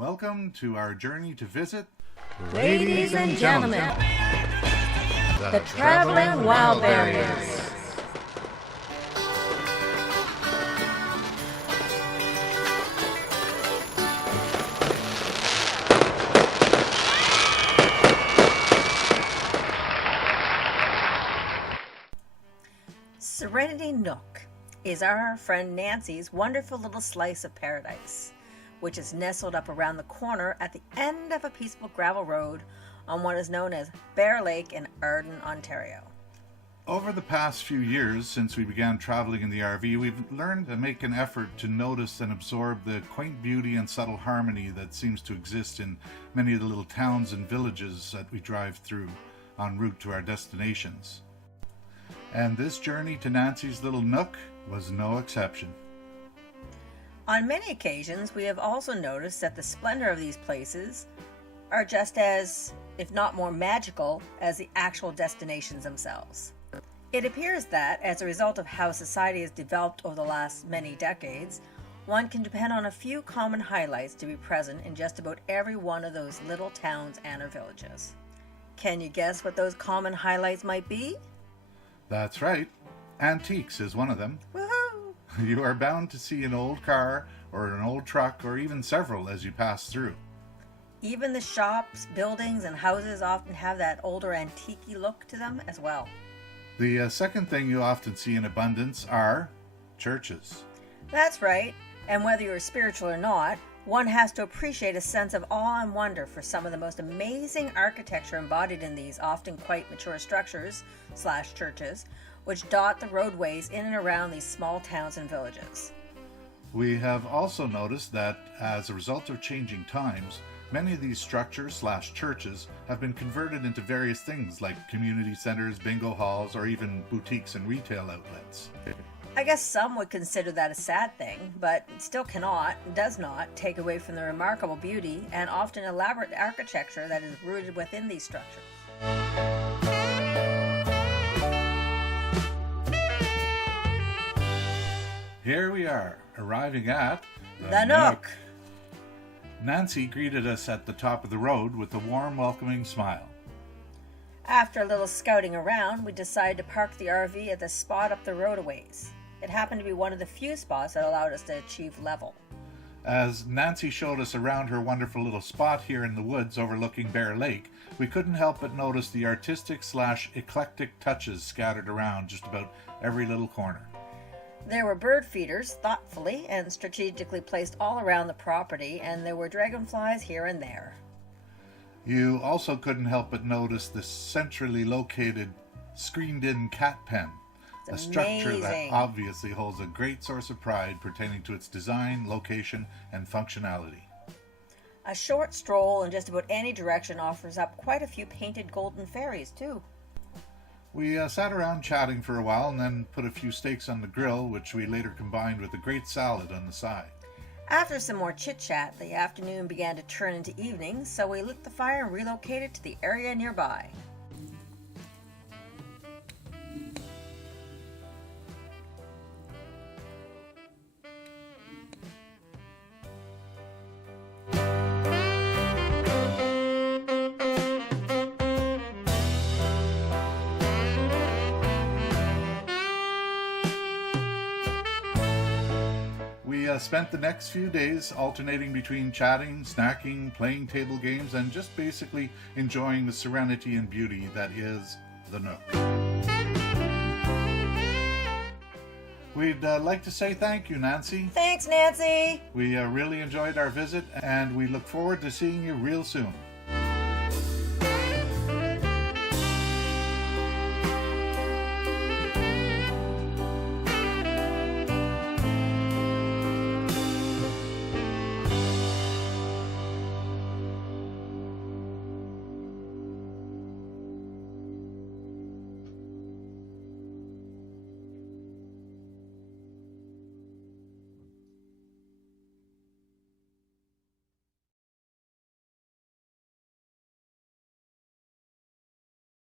Welcome to our journey to visit, Ladies and gentlemen, the Traveling Wildberries. Serenity Nook is our friend Nancy's wonderful little slice of paradise, which is nestled up around the corner at the end of a peaceful gravel road on what is known as Bear Lake in Arden, Ontario. Over the past few years since we began traveling in the RV, we've learned to make an effort to notice and absorb the quaint beauty and subtle harmony that seems to exist in many of the little towns and villages that we drive through en route to our destinations. And this journey to Nancy's little nook was no exception. On many occasions, we have also noticed that the splendor of these places are just as, if not more magical, as the actual destinations themselves. It appears that, as a result of how society has developed over the last many decades, one can depend on a few common highlights to be present in just about every one of those little towns and or villages. Can you guess what those common highlights might be? That's right. Antiques is one of them. Woohoo! You are bound to see an old car or an old truck or even several as you pass through. Even the shops, buildings, and houses often have that older antique-y look to them as well. The second thing you often see in abundance are churches. That's right, and whether you're spiritual or not, one has to appreciate a sense of awe and wonder for some of the most amazing architecture embodied in these often quite mature structures / churches, which dot the roadways in and around these small towns and villages. We have also noticed that as a result of changing times, many of these structures / churches have been converted into various things like community centers, bingo halls, or even boutiques and retail outlets. I guess some would consider that a sad thing, but it still does not, take away from the remarkable beauty and often elaborate architecture that is rooted within these structures. Here we are, arriving at The Nook. Nancy greeted us at the top of the road with a warm, welcoming smile. After a little scouting around, we decided to park the RV at the spot up the road a ways. It happened to be one of the few spots that allowed us to achieve level. As Nancy showed us around her wonderful little spot here in the woods overlooking Bear Lake, we couldn't help but notice the artistic / eclectic touches scattered around just about every little corner. There were bird feeders thoughtfully and strategically placed all around the property, and there were dragonflies here and there. You also couldn't help but notice the centrally located, screened-in cat pen, a structure that obviously holds a great source of pride pertaining to its design, location, and functionality. A short stroll in just about any direction offers up quite a few painted golden fairies, too. We sat around chatting for a while and then put a few steaks on the grill, which we later combined with a great salad on the side. After some more chit-chat, the afternoon began to turn into evening, so we lit the fire and relocated to the area nearby. We spent the next few days alternating between chatting, snacking, playing table games, and just basically enjoying the serenity and beauty that is the Nook. We'd like to say thank you, Nancy. Thanks, Nancy! We really enjoyed our visit, and we look forward to seeing you real soon.